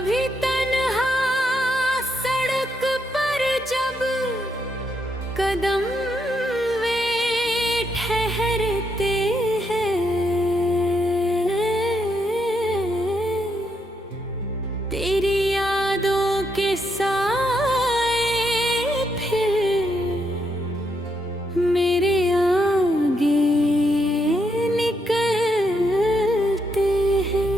कभी तन्हा सड़क पर जब कदम वे ठहरते हैं, तेरी यादों के साए फिर मेरे आगे निकलते हैं।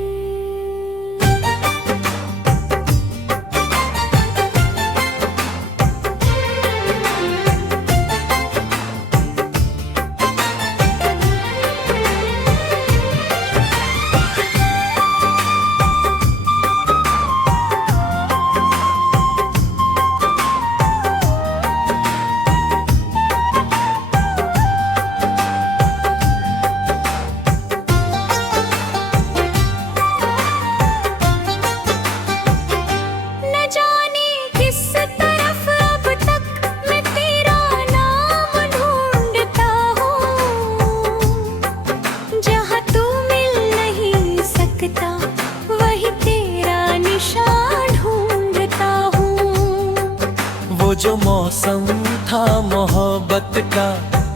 जो मौसम था मोहब्बत का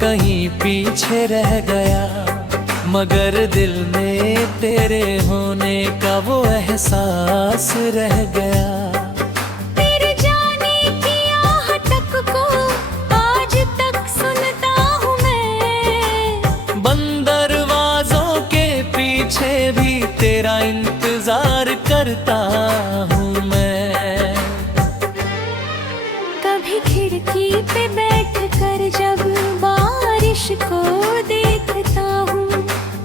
कहीं पीछे रह गया, मगर दिल में तेरे होने का वो एहसास रह गया। तेरे जाने की आहट को आज तक सुनता हूँ मैं, बंद दरवाजों के पीछे भी तेरा इंतजार करता हूँ मैं। कभी खिड़की पे बैठ कर जब बारिश को देखता हूँ,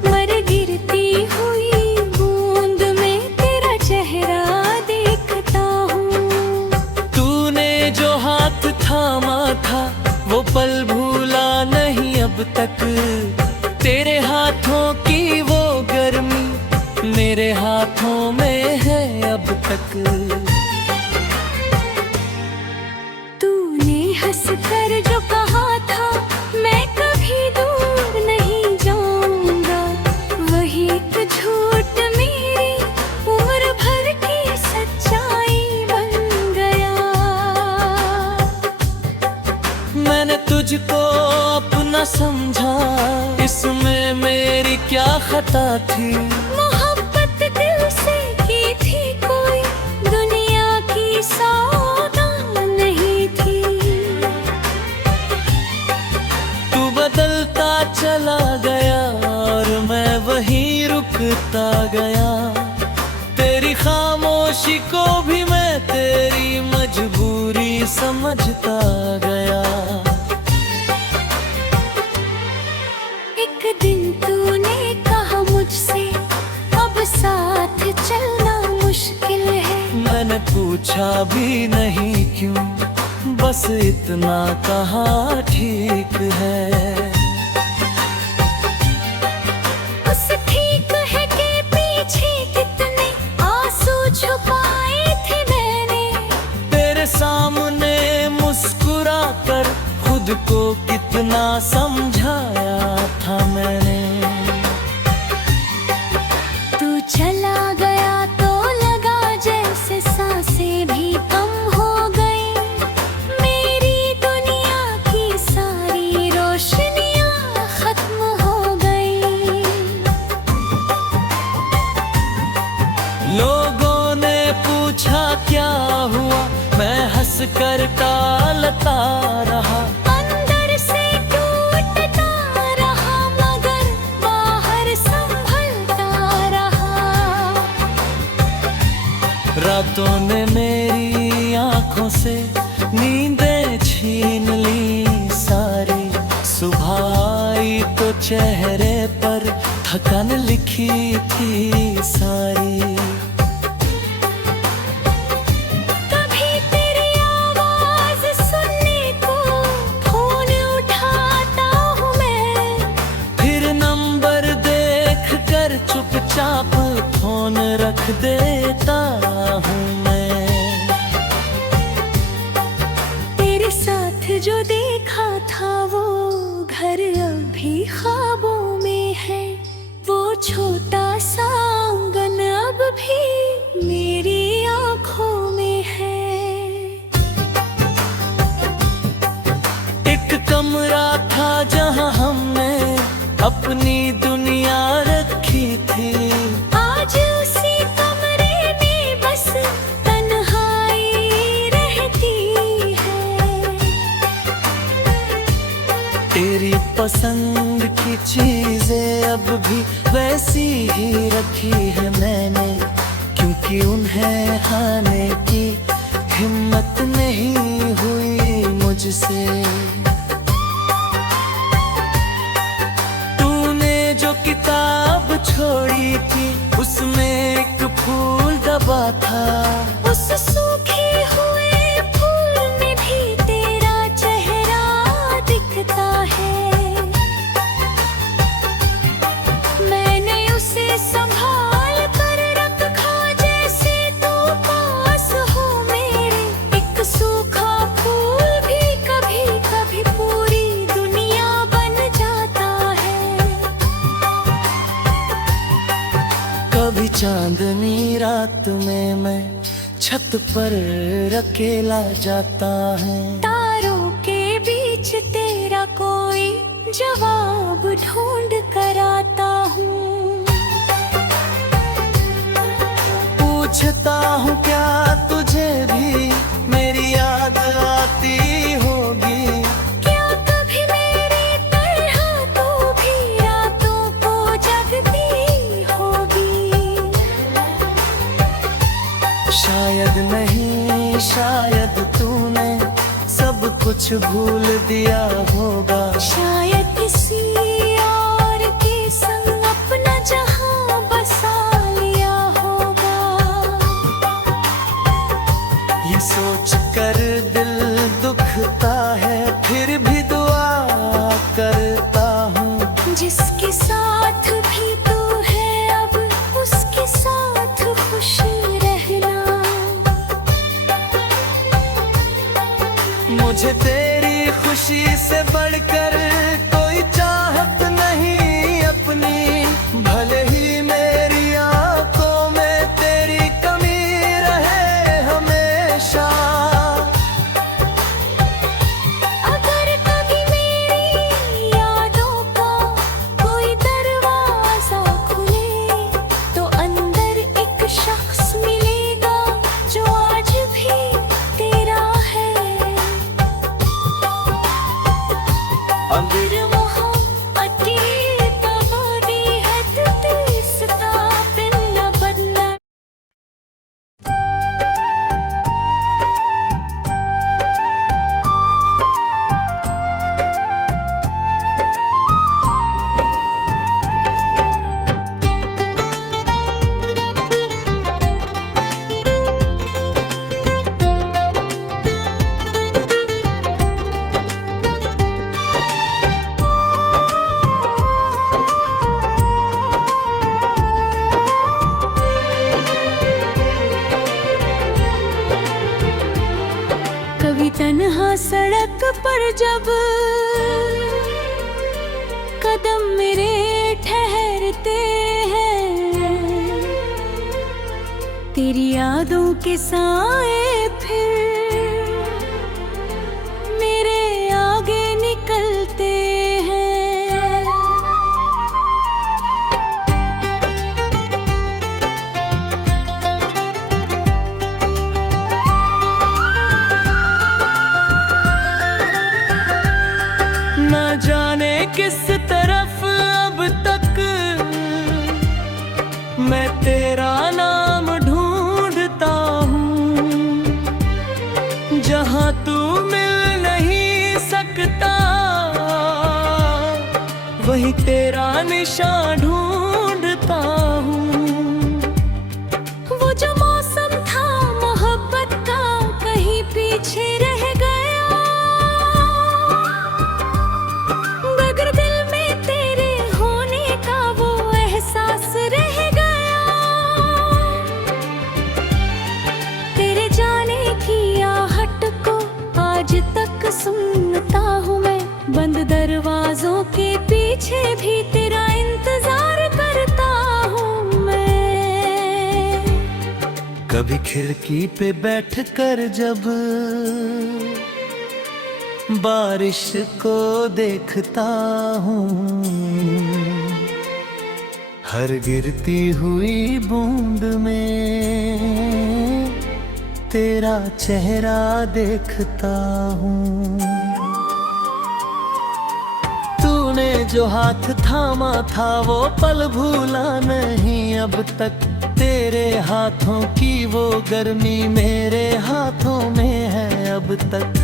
मर गिरती हुई बूंद में तेरा चेहरा देखता हूँ। तूने जो हाथ थामा था वो पल भूला नहीं अब तक, तेरे हाथों की वो गर्मी मेरे हाथों में है अब तक। हंस कर जो कहा था मैं कभी दूर नहीं जाऊंगा, वही एक झूठ मेरी उम्र भर की सच्चाई बन गया। मैंने तुझको अपना समझा, इसमें मेरी क्या खता थी। मोहब्बत दिल से की थी कोई दुनिया की सौदा नहीं थी। बदलता चला गया और मैं वहीं रुकता गया, तेरी खामोशी को भी मैं तेरी मजबूरी समझता गया। एक दिन तूने कहा मुझसे अब साथ चलना मुश्किल है, मैंने पूछा भी नहीं क्यों, बस इतना कहा ठीक है। उस ठीक है के पीछे कितने आंसू छुपाए थे मैंने, तेरे सामने मुस्कुरा कर खुद को कितना समझाया था मैंने। तू चला गया तो लगा जैसे सांसें भी कम हो गई, मेरी दुनिया की सारी रोशनियां खत्म हो गई। लोगों ने पूछा क्या हुआ, मैं हंस कर टालता रहा, अंदर से टूटता रहा मगर बाहर संभलता रहा। रातों ने मेरी आंखों से नींदें छीन ली सारी, सुबह आई तो चेहरे पर थकान लिखी थी सारी। कभी तेरी आवाज सुनने को फोन उठाता हूँ मैं, फिर नंबर देख कर चुपचाप फोन रख देता हूँ मैं। तेरे साथ जो देखा था वो घर अभी ख्वाबों में है, वो छोटा सा आंगन अब भी मेरी आँखों पसंद की चीजें अब भी वैसी ही रखी है मैंने, क्योंकि उन्हें खाने की हिम्मत नहीं हुई मुझसे। तूने जो किताब छोड़ी थी उसमें एक फूल दबा था, उस सूखे हुए फूल में भी तेरा चेहरा दिखता है। मैंने उसे संभाल कर रखा जैसे तू पास हो मेरे। एक सूखा फूल भी कभी कभी पूरी दुनिया बन जाता है। कभी चांदनी रात में मैं छत पर अकेला जाता है, तारों के बीच तेरा कोई जवाब ढूंढ कर आता हूँ। पूछता हूँ क्या तुझे भी मेरी याद आती होगी, क्या कभी मेरी तरह तू भी रातों को जगती होगी। शायद नहीं, शायद तूने सब कुछ भूल दिया होगा, शायद किसी और के संग अपना जहां बसा लिया होगा। ये सोच कर दिल दुखता है फिर भी दुआ करता हूँ। जिसके साथ भी तू है अब उसके साथ खुश रहना। मुझे तेरी खुशी से बढ़कर कोई चाहत नहीं अपनी, भले ही मेरी आंखों में तेरी कमी रहे हमेशा। अगर कभी मेरी यादों का कोई दरवाजा खुले तो अंदर एक शख्स मिलेगा जो आज भी तेरा है। अगर मोहब्बती तबादी है तो तीसरा बिन न बदला। कभी तन्हा सड़क पर जब कदम मेरे ठहरते हैं, तेरी यादों के साए फिर मेरे आगे निकलते हैं। न जाने किस तरफ अब तक मैं तेरा नाम ढूंढता हूँ, जहाँ तू मिल नहीं सकता वहीं तेरा निशान ढूंढता हूँ। वो जो मौसम था मोहब्बत का कहीं पीछे रह गया, मगर दिल में तेरे होने का वो एहसास रह गया। तेरे जाने की आहट को आज तक सुनता हूँ मैं, बंद दरवाजों के पीछे भी तेरा इंतजार करता हूँ मैं। कभी खिड़की पे बैठकर जब बारिश को देखता हूँ, हर गिरती हुई बूंद में तेरा चेहरा देखता हूँ। तूने जो हाथ थामा था वो पल भूला नहीं अब तक। तेरे हाथों की वो गर्मी मेरे हाथों में है अब तक।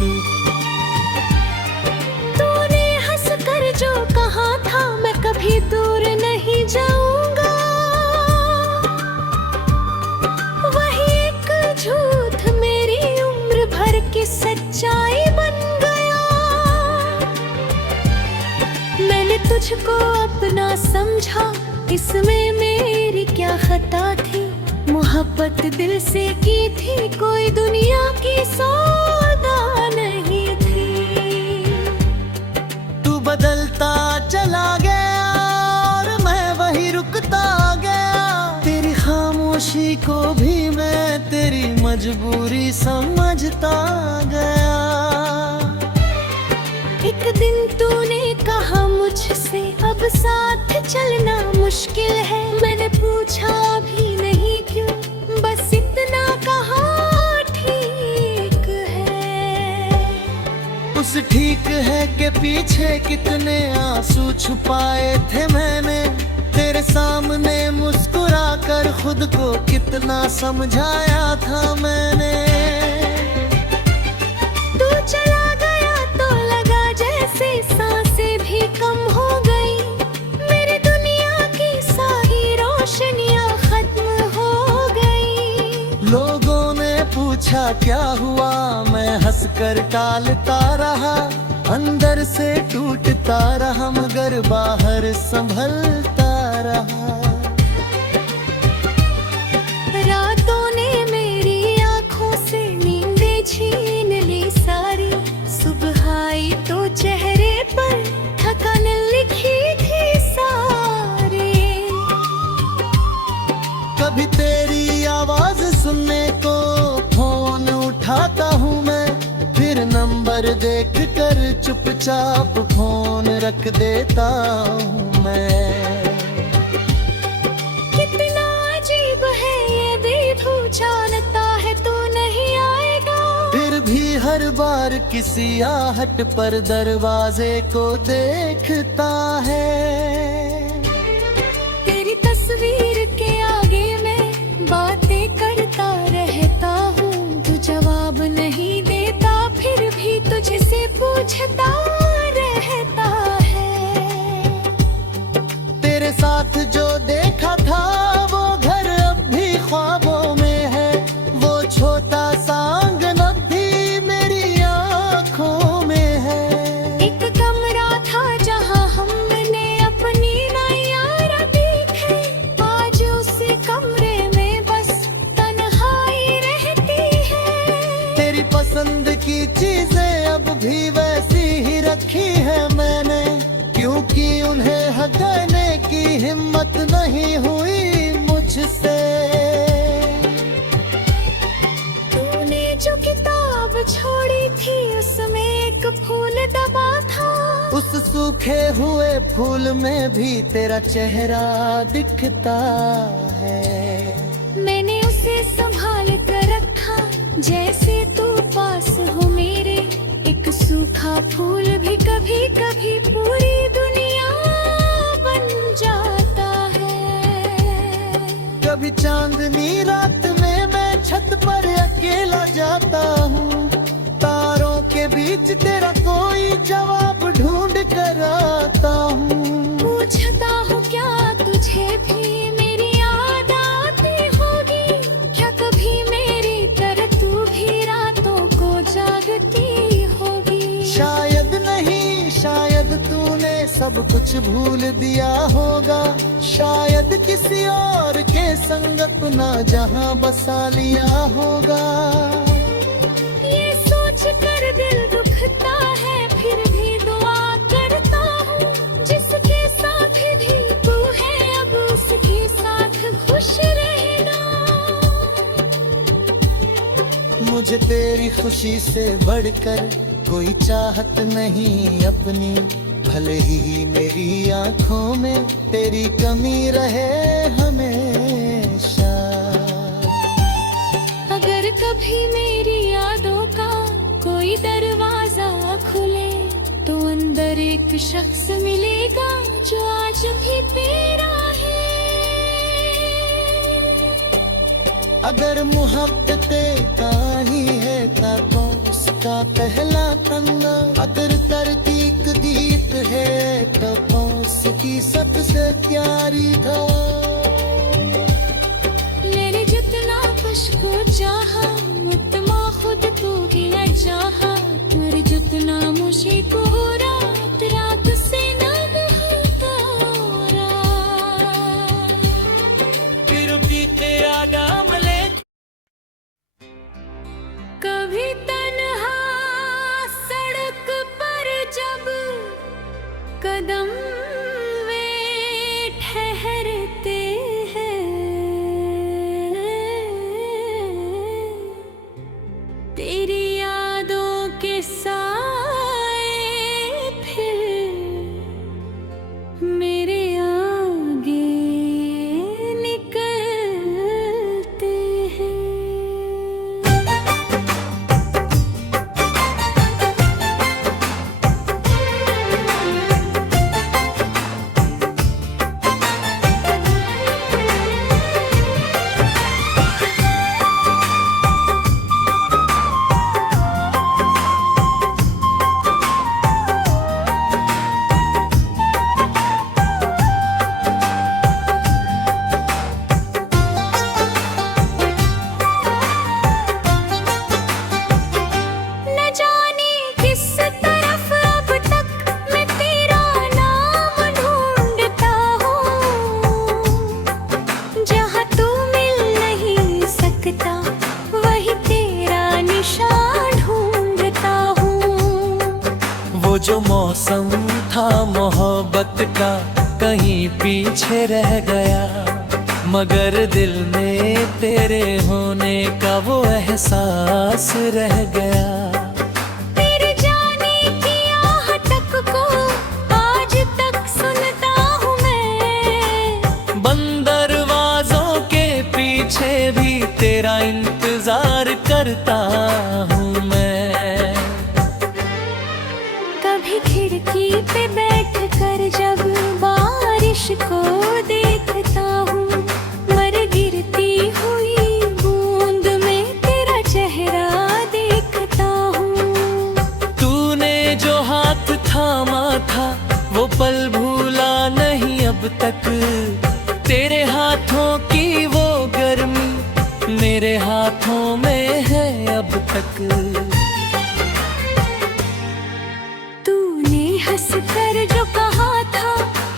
तूने हंस कर जो कहा था मैं कभी दूर नहीं जाऊंगा, वही एक झूठ मेरी उम्र भर की सच्चाई बन गया। मैंने तुझको अपना समझा, इसमें मेरी क्या खता थी। मोहब्बत दिल से की थी, कोई दुनिया की सौदा नहीं थी। तू बदलता चला गया और मैं वही रुकता गया। तेरी खामोशी को भी मैं तेरी मजबूरी समझता गया। एक दिन तूने कहा मुझसे अब साथ चलना मुश्किल है। मैंने पूछा भी नहीं क्यों, बस इतना कहा ठीक है। उस ठीक है के पीछे कितने आंसू छुपाए थे मैंने। तेरे सामने मुस्कुरा कर खुद को कितना समझाया था मैंने। तू चला गया तो लगा जैसे सांसें भी कम हो गई। मेरी दुनिया की सारी रोशनियां खत्म हो गई। लोगों ने पूछा क्या हुआ, मैं हंसकर टालता रहा। अंदर से टूटता रहा मगर बाहर संभलता रहा। रातों ने मेरी आंखों से नींदें छीन ली सारी। सुबह आई तो चेहरे पर थकान लिखी थी सारी। कभी तेरी आवाज सुनने को फोन उठाता हूँ मैं, फिर नंबर देख कर चुपचाप फोन रख देता हूँ मैं। कितना अजीब है ये भी जानता है तू नहीं आएगा। फिर भी हर बार किसी आहट पर दरवाजे को देखता है। तेरी तस्वीर के आगे मैं बातें करता रहता हूँ। तू जवाब नहीं देता फिर भी तुझसे पूछता रहता है। तेरे साथ जो देखा था वो घर अब भी ख्वाबों में है। वो छोटा सा आंगन अब भी मेरी आँखों में है। एक कमरा था जहाँ हमने अपनी नैयारा देखी। आज उसी कमरे में बस तन्हाई रहती है। तेरी पसंद की चीजें अब भी वैसी ही रखी है मैंने, क्योंकि उन्हें हटाने की हिम्मत नहीं हुई मुझसे। तूने जो किताब छोड़ी थी उसमें एक फूल दबा था। उस सूखे हुए फूल में भी तेरा चेहरा दिखता है। मैंने उसे संभाल कर रखा जैसे तू पास हो मेरे। एक सूखा फूल भी कभी कभी पूरी दुनिया बन जाता है। कभी चांदनी रात में मैं छत पर अकेला जाता हूँ। तारों के बीच तेरा कोई जवाब ढूंढ कर आता हूँ। पूछता हूँ क्या तुझे भी मेरी याद आती होगी। क्या कभी मेरी तरह तू भी रातों को जागती होगी। शायद नहीं, शायद तूने सब कुछ भूल दिया होगा। शायद किसी और के संग अपना जहां बसा लिया होगा। ये सोच कर दिल दुखता है फिर भी दुआ करता हूँ। जिसके साथ भी तू है अब उसके साथ खुश रहना। मुझे तेरी खुशी से बढ़कर कोई चाहत नहीं अपनी। भले ही मेरी आंखों में तेरी कमी रहे हमेशा। अगर कभी मेरी यादों का कोई दरवाजा खुले तो अंदर एक एक शख्स मिलेगा जो आज भी तेरा है। अगर मुहब्बत तानी है तो उसका पहला तंगा, अगर तरदीक दीक है तो उसकी सबसे प्यारी था। मेरे जितना पश्को चाहा उतना खुद को किया चाहा, तेरे जितना मुझे को रात रात से नम होता फिर भी तेरा नाम ले। कभी तन्हा सड़क पर जब कदम वे ठहरते हैं, तेरी यादों के साए फिर मेरे आगे निकलते हैं। न जाने किस तरफ अब तक मैं तेरा नाम ढूंढता हूँ, जहाँ तू मिल नहीं सकता वही तेरा निशान ढूंढता हूँ। वो जो मौसम था मोहब्बत का कहीं पीछे रह गया, मगर दिल में तेरे होने का वो एहसास रह गया। तेरे जाने की आहट को आज तक सुनता हूँ मैं, बंद दरवाजों के पीछे भी तेरा इंतजार करता हूँ मैं। कभी खिड़की पे बैठ कर जब बारिश को देखता हूँ, मर गिरती हुई बूंद में तेरा चेहरा देखता हूँ। तूने जो हाथ थामा था वो पल भूला नहीं अब तक, तेरे हाथों की वो गर्मी मेरे हाथों में है अब तक। तूने हंस कर जो कहा था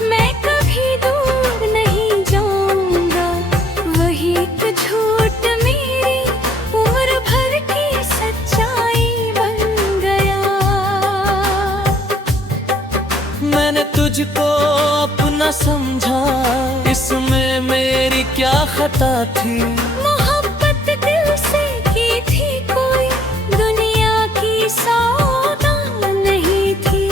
मैं कभी दूर नहीं जाऊंगा, वही एक झूठ मेरी उम्र भर की सच्चाई बन गया। मैंने तुझको अपना समझा, इसमें मेरी क्या खता थी। मोहब्बत दिल से की थी कोई दुनिया की सौदा नहीं थी।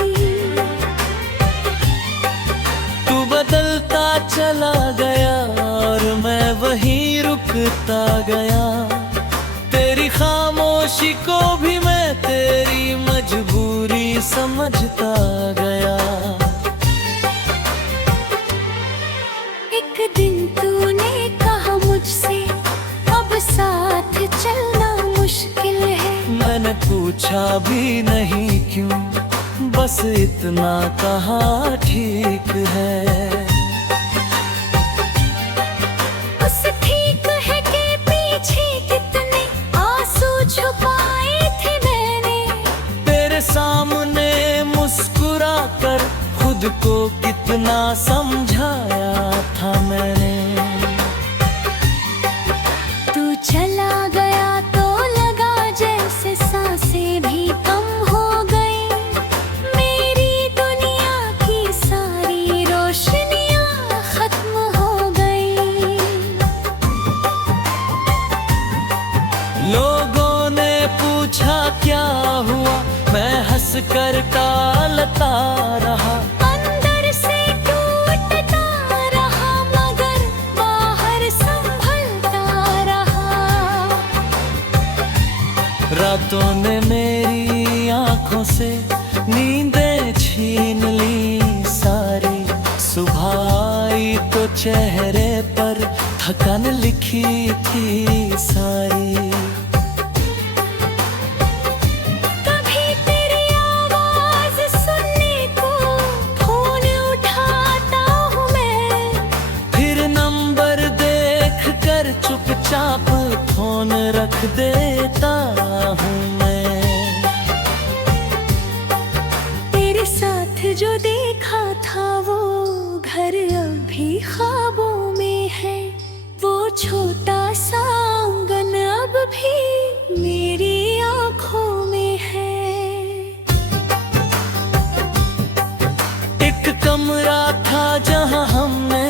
तू बदलता चला गया और मैं वहीं रुकता गया, तेरी खामोशी को भी मैं तेरी मजबूरी समझता गया। एक दिन तूने कहा मुझसे अब साथ चलना मुश्किल है, मैंने पूछा भी नहीं क्यों, बस इतना कहा ठीक है। उस ठीक है के पीछे कितने आंसू छुपाए थे मैंने, तेरे सामने मुस्कुरा कर खुद को कितना समझाया था मैंने। तू चला गया तो लगा जैसे सांसें भी कम हो गई, मेरी दुनिया की सारी रोशनियां खत्म हो गई। लोगों ने पूछा क्या हुआ, मैं हंस कर टालता रहा, अंदर से टूटता रहा मगर बाहर संभलता रहा। रातों ने मेरी आंखों से नींदें छीन ली सारी। सुबह आई तो चेहरे पर थकान लिखी थी सारी। कभी तेरी आवाज सुनने को फोन उठाता हूँ मैं, फिर नंबर देख कर चुपचाप फोन रख देता हूँ मैं। तेरे साथ जो देखा था वो घर अभी ख्वाबों में है। वो छोटा सा आंगन अब भी मेरी आंखों में है। एक कमरा था जहाँ हमने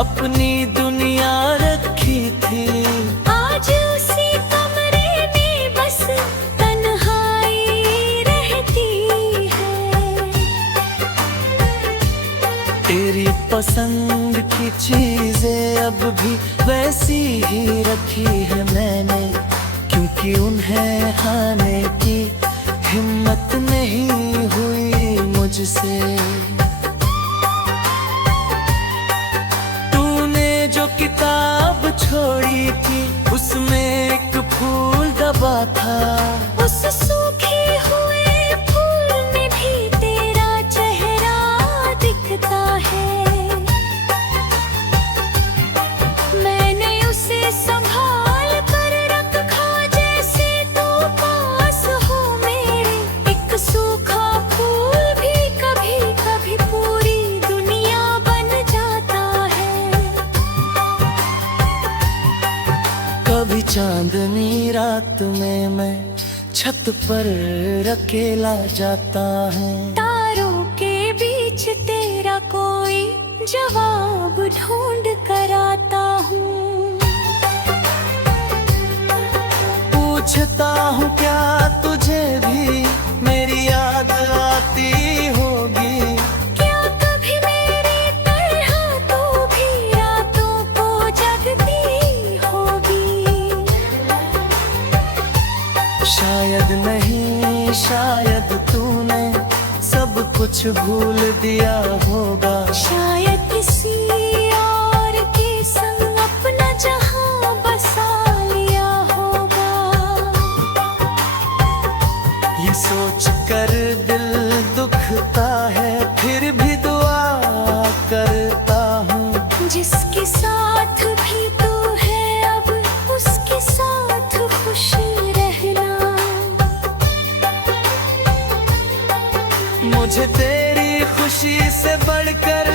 अपनी दुनिया रखी थी। आज उसी कमरे में बस तन्हाई रहती है। तेरी पसंद की चीजें अब भी वैसी ही रखी है मैंने, क्योंकि उन्हें खाने की हिम्मत नहीं हुई मुझसे। तूने जो किताब छोड़ी थी उसमें एक फूल दबा था। उस सूखे हुए फूल में भी तेरा चेहरा दिखता है। मैंने उसे संभाल कर रखा जैसे तू पास हो मेरे। एक सूखा फूल भी कभी कभी पूरी दुनिया बन जाता है। कभी चांदनी रात में मैं छत पर अकेला जाता हूँ। तारों के बीच तेरा कोई जवाब ढूंढ कर आता हूँ। पूछता हूँ क्या तुझे भी मेरी याद आती होगी। क्या कभी मेरी तरह तू भी रातों को जगती होगी। शायद नहीं, शायद तूने सब कुछ भूल दिया होगा। शायद किसी और के संग अपना जहां बसा लिया होगा। ये सोच कर दिल दुखता है, फिर भी दुआ करता हूँ। जिसके साथ भी तू है अब उसके साथ खुश रहना। मुझे तेरी खुशी से बढ़कर